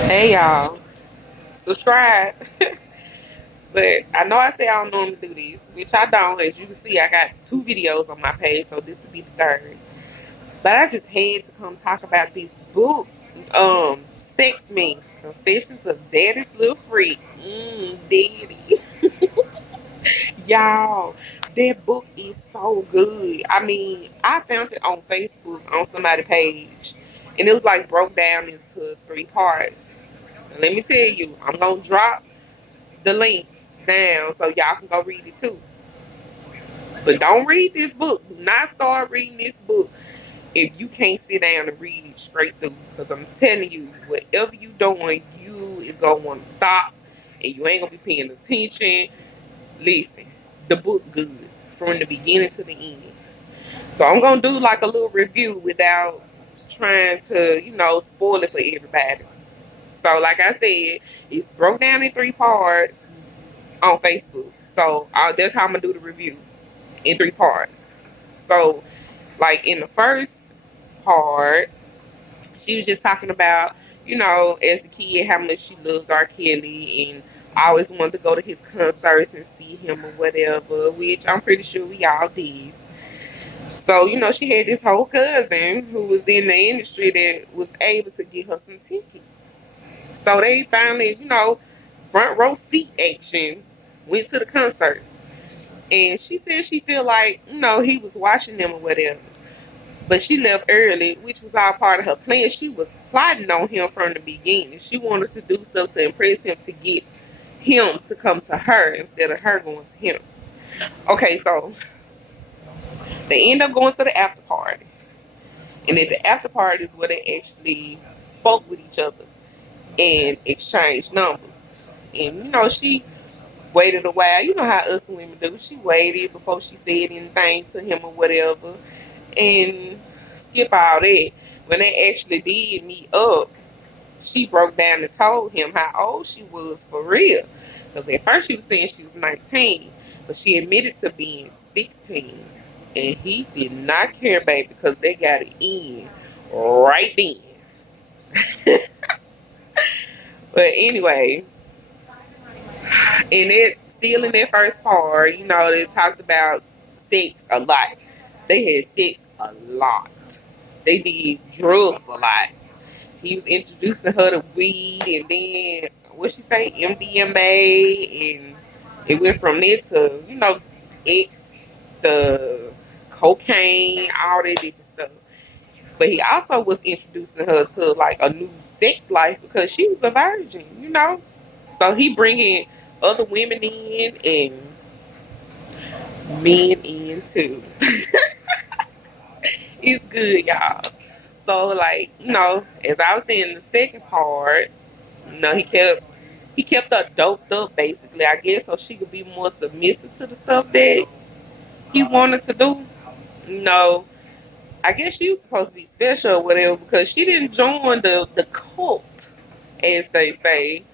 Hey y'all, subscribe. But I know I say I don't normally do this, which I don't. As you can see, I got two videos on my page, so this will be the third. But I just had to come talk about this book. Sex Me, Confessions of Daddy's Little Freak. Daddy. Y'all, that book is so good. I mean, I found it on Facebook on somebody's page, and it was like broke down into three parts. And let me tell you, I'm gonna drop the links down so y'all can go read it too. But don't read this book. Do not start reading this book if you can't sit down and read it straight through. Because I'm telling you, whatever you doing, you is gonna want to stop, and you ain't gonna be paying attention. Listen, the book good from the beginning to the end. So I'm gonna do like a little review without trying to, spoil it for everybody. So like I said, it's broke down in three parts on Facebook. So that's how I'm gonna do the review in three parts. So, like in the first part, she was just talking about, as a kid, how much she loved R. Kelly and I always wanted to go to his concerts and see him or whatever, which I'm pretty sure we all did. So, she had this whole cousin who was in the industry that was able to get her some tickets. So they finally, front row seat action, went to the concert. And she said she feel like, he was watching them or whatever. But she left early, which was all part of her plan. She was plotting on him from the beginning. She wanted to do stuff to impress him to get him to come to her instead of her going to him. Okay, so they end up going to the after party. And at the after party is where they actually spoke with each other and exchanged numbers. And she waited a while. You know how us women do. She waited before she said anything to him or whatever. And skip all that. When they actually did meet up, she broke down and told him how old she was for real. Because at first she was saying she was 19, but she admitted to being 16. And he did not care, baby, because they got it in right then. But anyway, and it still in that first part, they talked about sex a lot. They had sex a lot. They did drugs a lot. He was introducing her to weed, and then what she say, MDMA, and it went from there to X, the cocaine, all that different stuff. But he also was introducing her to like a new sex life because she was a virgin. So he bringing other women in and men in too. It's good, y'all. So like, as I was saying in the second part, he kept her doped up basically, I guess, so she could be more submissive to the stuff that he wanted to do. You know, I guess she was supposed to be special or whatever because she didn't join the cult, as they say.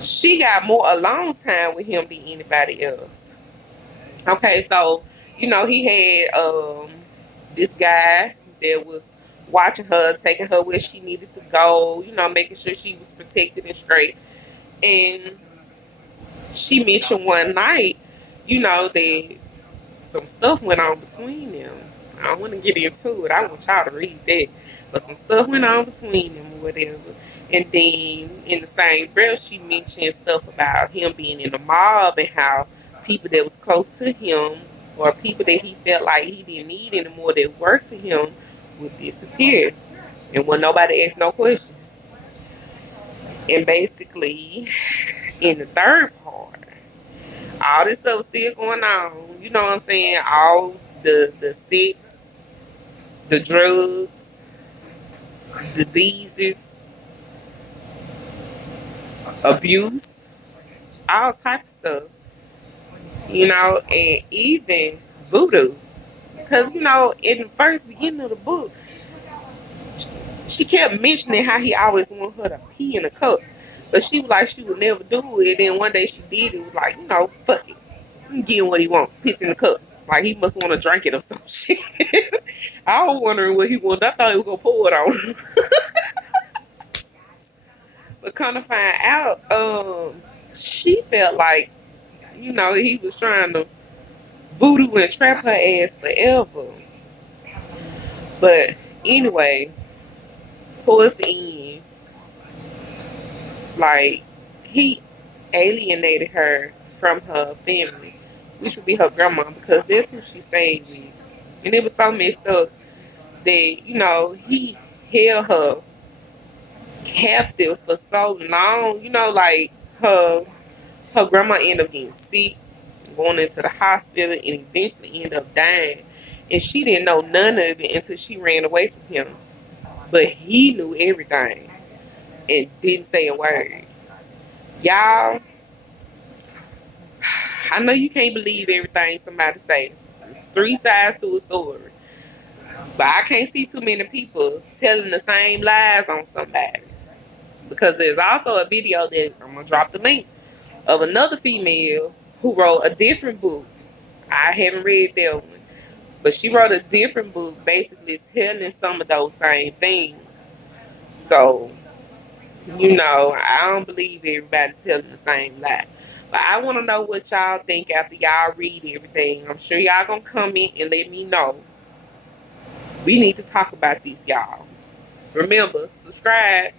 She got more alone time with him than anybody else. Okay, so he had this guy that was watching her, taking her where she needed to go, making sure she was protected and straight. And she mentioned one night, that some stuff went on between them. I don't want to get into it. I want y'all to read that. But some stuff went on between them or whatever. And then in the same breath, she mentioned stuff about him being in the mob and how people that was close to him or people that he felt like he didn't need anymore that worked for him would disappear. And when nobody asked no questions. And basically, in the third part, all this stuff still going on. You know what I'm saying? All the sex, the drugs, diseases, abuse, all type of stuff. And even voodoo. Because in the first beginning of the book, she kept mentioning how he always wanted her to pee in a cup. But she was like she would never do it. And then one day she did it. Was like, fuck it. He getting what he want. Piss in the cup. Like he must want to drink it or some shit. I was wondering what he wanted. I thought he was gonna pour it on him. come to find out, she felt like, he was trying to voodoo and trap her ass forever. But anyway, towards the end, like, he alienated her from her family, which would be her grandma, because that's who she stayed with. And it was so messed up that, he held her captive for so long. Like, her grandma ended up getting sick, going into the hospital, and eventually ended up dying. And she didn't know none of it until she ran away from him. But he knew everything and didn't say a word. Y'all, I know you can't believe everything somebody say. There's three sides to a story. But I can't see too many people telling the same lies on somebody. Because there's also a video that I'm going to drop the link of another female who wrote a different book. I haven't read that one. But she wrote a different book basically telling some of those same things. So, I don't believe everybody telling the same lie. But I want to know what y'all think after y'all read everything. I'm sure y'all gonna comment and let me know. We need to talk about this, y'all. Remember, subscribe.